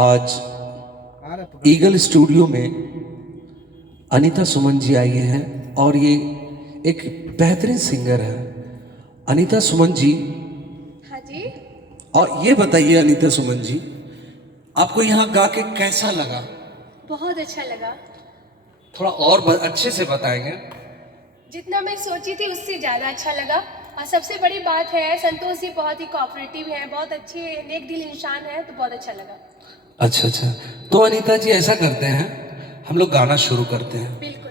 आज eagle studio में अनीता सुमन जी आई हैं और ये एक बेहतरीन सिंगर है। अनीता सुमन जी, हाँ जी। और ये बताइए अनीता सुमन जी, आपको यहाँ गा के कैसा लगा? बहुत अच्छा लगा। थोड़ा और अच्छे से बताएंगे। जितना मैं सोची थी उससे ज़्यादा अच्छा लगा। और सबसे बड़ी बात है, संतोष जी बहुत ही कोऑपरेटिव हैं, बहुत अच्छे नेक दिल इंसान हैं, तो बहुत अच्छा लगा। अच्छा अच्छा, तो अनीता जी ऐसा करते हैं, हम लोग गाना शुरू करते हैं। बिल्कुल।